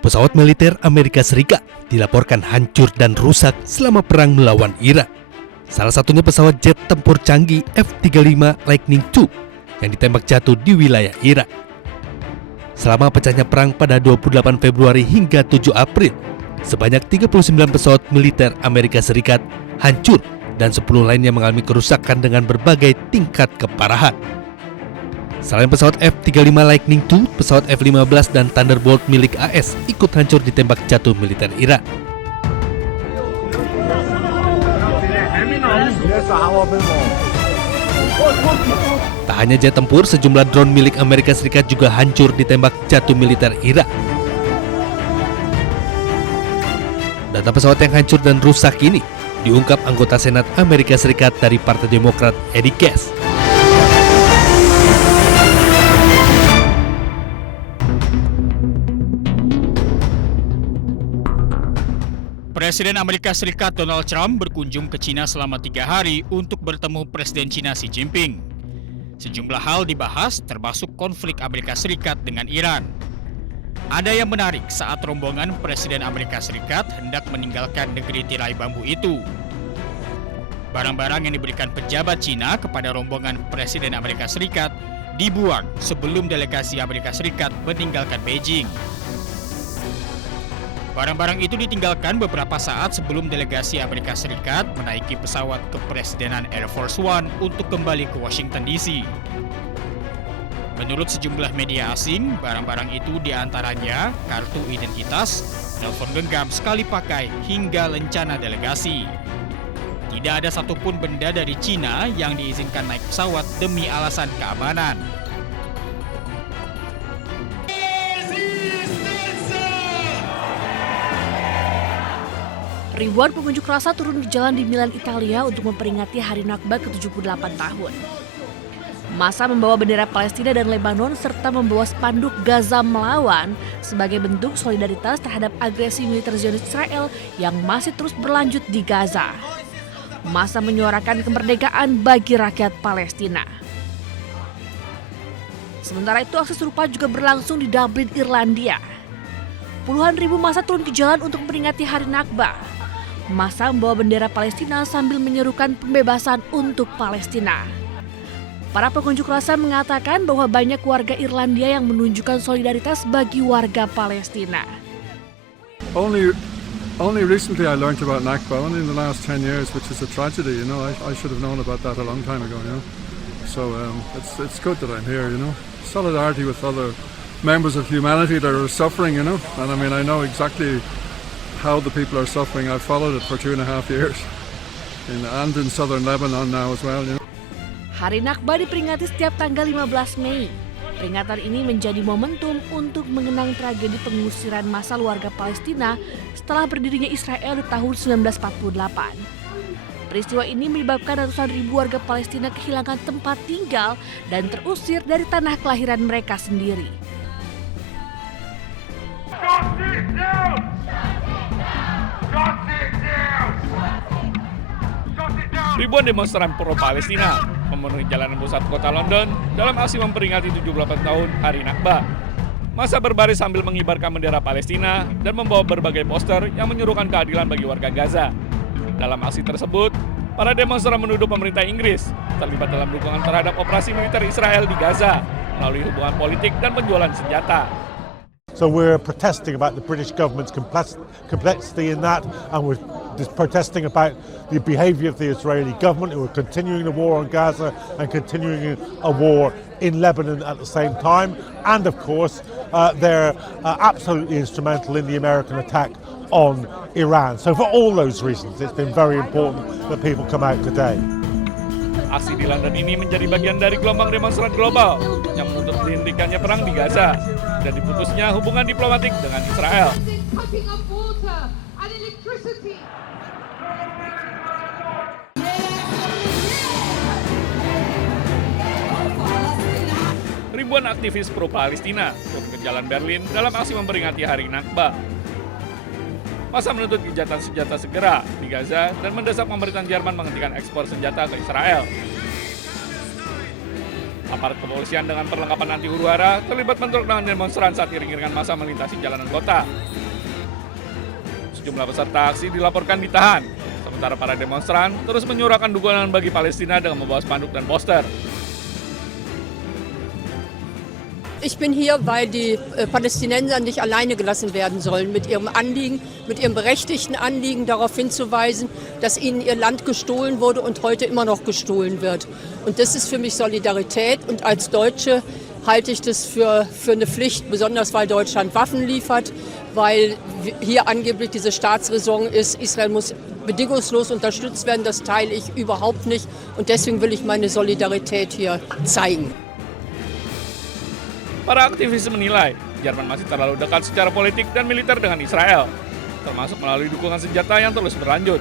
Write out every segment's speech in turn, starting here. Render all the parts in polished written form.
Pesawat militer Amerika Serikat dilaporkan hancur dan rusak selama perang melawan Irak. Salah satunya pesawat jet tempur canggih F-35 Lightning II yang ditembak jatuh di wilayah Irak. Selama pecahnya perang pada 28 Februari hingga 7 April, sebanyak 39 pesawat militer Amerika Serikat hancur dan 10 lainnya mengalami kerusakan dengan berbagai tingkat keparahan. Selain pesawat F-35 Lightning II, pesawat F-15 dan Thunderbolt milik AS ikut hancur ditembak jatuh militer Irak. Tak hanya jet tempur, sejumlah drone milik Amerika Serikat juga hancur ditembak jatuh militer Irak. Data pesawat yang hancur dan rusak ini diungkap anggota Senat Amerika Serikat dari Partai Demokrat Eddie Cass. Presiden Amerika Serikat Donald Trump berkunjung ke China selama 3 hari untuk bertemu Presiden China Xi Jinping. Sejumlah hal dibahas termasuk konflik Amerika Serikat dengan Iran. Ada yang menarik saat rombongan Presiden Amerika Serikat hendak meninggalkan negeri tirai bambu itu. Barang-barang yang diberikan pejabat China kepada rombongan Presiden Amerika Serikat dibuang sebelum delegasi Amerika Serikat meninggalkan Beijing. Barang-barang itu ditinggalkan beberapa saat sebelum delegasi Amerika Serikat menaiki pesawat kepresidenan Air Force One untuk kembali ke Washington DC. Menurut sejumlah media asing, barang-barang itu diantaranya kartu identitas, telepon genggam sekali pakai, hingga lencana delegasi. Tidak ada satupun benda dari China yang diizinkan naik pesawat demi alasan keamanan. Ribuan pengunjuk rasa turun di jalan di Milan, Italia untuk memperingati Hari Nakba ke-78 tahun. Massa membawa bendera Palestina dan Lebanon serta membawa spanduk Gaza melawan sebagai bentuk solidaritas terhadap agresi militer Zionis Israel yang masih terus berlanjut di Gaza. Massa menyuarakan kemerdekaan bagi rakyat Palestina. Sementara itu, aksi serupa juga berlangsung di Dublin, Irlandia. Puluhan ribu massa turun ke jalan untuk memperingati Hari Nakba. Massa membawa bendera Palestina sambil menyerukan pembebasan untuk Palestina. Para pengunjuk rasa mengatakan bahwa banyak warga Irlandia yang menunjukkan solidaritas bagi warga Palestina. Only recently I learned about Nakba, only in the last 10 years, which is a tragedy, you know. I should have known about that a long time ago, you know. So it's good that I'm here, you know. Solidarity with other members of humanity that are suffering, you know. And I mean, I know exactly how the people are suffering. I've followed it for 2.5 years. And in southern Lebanon now as well, you know. Hari Nakba diperingati setiap tanggal 15 Mei. Peringatan ini menjadi momentum untuk mengenang tragedi pengusiran massal warga Palestina setelah berdirinya Israel di tahun 1948. Peristiwa ini menyebabkan ratusan ribu warga Palestina kehilangan tempat tinggal dan terusir dari tanah kelahiran mereka sendiri. Ribuan demonstran pro-Palestina memenuhi jalanan pusat kota London dalam aksi memperingati 78 tahun Hari Nakba. Massa berbaris sambil mengibarkan bendera Palestina dan membawa berbagai poster yang menyuruhkan keadilan bagi warga Gaza. Dalam aksi tersebut, para demonstran menuduh pemerintah Inggris terlibat dalam dukungan terhadap operasi militer Israel di Gaza melalui hubungan politik dan penjualan senjata. So we're protesting about the British government's complexity in that, and we're protesting about the behaviour of the Israeli government, who are continuing the war on Gaza and continuing a war in Lebanon at the same time. And of course, they're absolutely instrumental in the American attack on Iran. So for all those reasons, it's been very important that people come out today. Aksi di London ini menjadi bagian dari gelombang demonstran global yang menuntut dihentikannya perang di Gaza dan diputusnya hubungan diplomatik dengan Israel. Ribuan aktivis pro-Palestina turun ke jalan Berlin dalam aksi memperingati Hari Nakba. Massa menuntut gencatan senjata segera di Gaza dan mendesak pemerintahan Jerman menghentikan ekspor senjata ke Israel. Aparat kepolisian dengan perlengkapan anti huru hara terlibat bentrok dengan demonstran saat iring-iringan massa melintasi jalanan kota. Sejumlah peserta aksi dilaporkan ditahan, sementara para demonstran terus menyuarakan dukungan bagi Palestina dengan membawa spanduk dan poster. Ich bin hier, weil die Palästinenser nicht alleine gelassen werden sollen mit ihrem Anliegen, mit ihrem berechtigten Anliegen darauf hinzuweisen, dass ihnen ihr Land gestohlen wurde und heute immer noch gestohlen wird. Und das ist für mich Solidarität und als Deutsche halte ich das für eine Pflicht, besonders weil Deutschland Waffen liefert, weil hier angeblich diese Staatsräson ist, Israel muss bedingungslos unterstützt werden, das teile ich überhaupt nicht und deswegen will ich meine Solidarität hier zeigen. Para aktivis menilai Jerman masih terlalu dekat secara politik dan militer dengan Israel, termasuk melalui dukungan senjata yang terus berlanjut.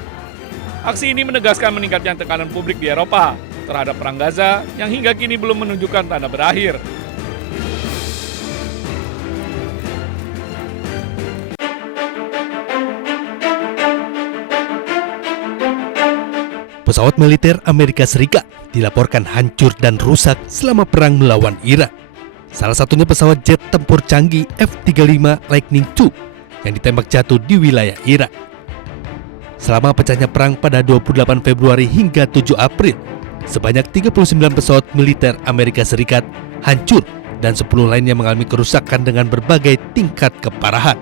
Aksi ini menegaskan meningkatnya tekanan publik di Eropa terhadap perang Gaza yang hingga kini belum menunjukkan tanda berakhir. Pesawat militer Amerika Serikat dilaporkan hancur dan rusak selama perang melawan Irak. Salah satunya pesawat jet tempur canggih F-35 Lightning II yang ditembak jatuh di wilayah Irak. Selama pecahnya perang pada 28 Februari hingga 7 April, sebanyak 39 pesawat militer Amerika Serikat hancur dan 10 lainnya mengalami kerusakan dengan berbagai tingkat keparahan.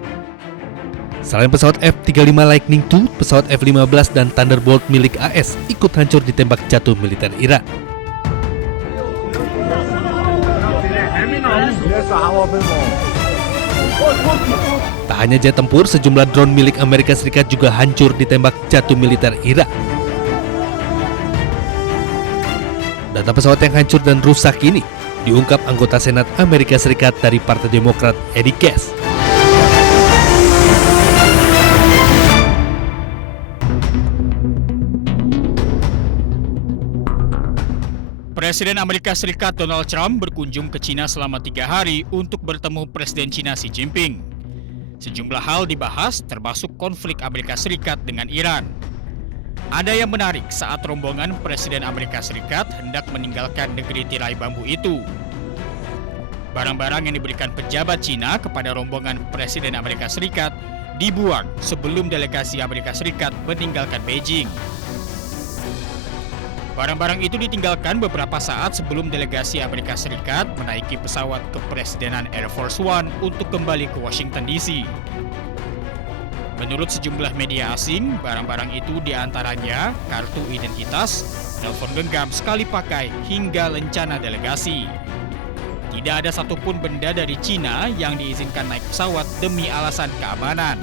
Selain pesawat F-35 Lightning II, pesawat F-15 dan Thunderbolt milik AS ikut hancur ditembak jatuh militer Irak. Tak hanya jet tempur, sejumlah drone milik Amerika Serikat juga hancur ditembak jatuh militer Irak. Data pesawat yang hancur dan rusak ini diungkap anggota Senat Amerika Serikat dari Partai Demokrat Eddie Cass. Presiden Amerika Serikat Donald Trump berkunjung ke Cina selama 3 hari untuk bertemu Presiden Cina Xi Jinping. Sejumlah hal dibahas termasuk konflik Amerika Serikat dengan Iran. Ada yang menarik saat rombongan Presiden Amerika Serikat hendak meninggalkan negeri tirai bambu itu. Barang-barang yang diberikan pejabat Cina kepada rombongan Presiden Amerika Serikat dibuang sebelum delegasi Amerika Serikat meninggalkan Beijing. Barang-barang itu ditinggalkan beberapa saat sebelum delegasi Amerika Serikat menaiki pesawat kepresidenan Air Force One untuk kembali ke Washington DC. Menurut sejumlah media asing, barang-barang itu diantaranya kartu identitas, telepon genggam sekali pakai, hingga lencana delegasi. Tidak ada satupun benda dari Cina yang diizinkan naik pesawat demi alasan keamanan.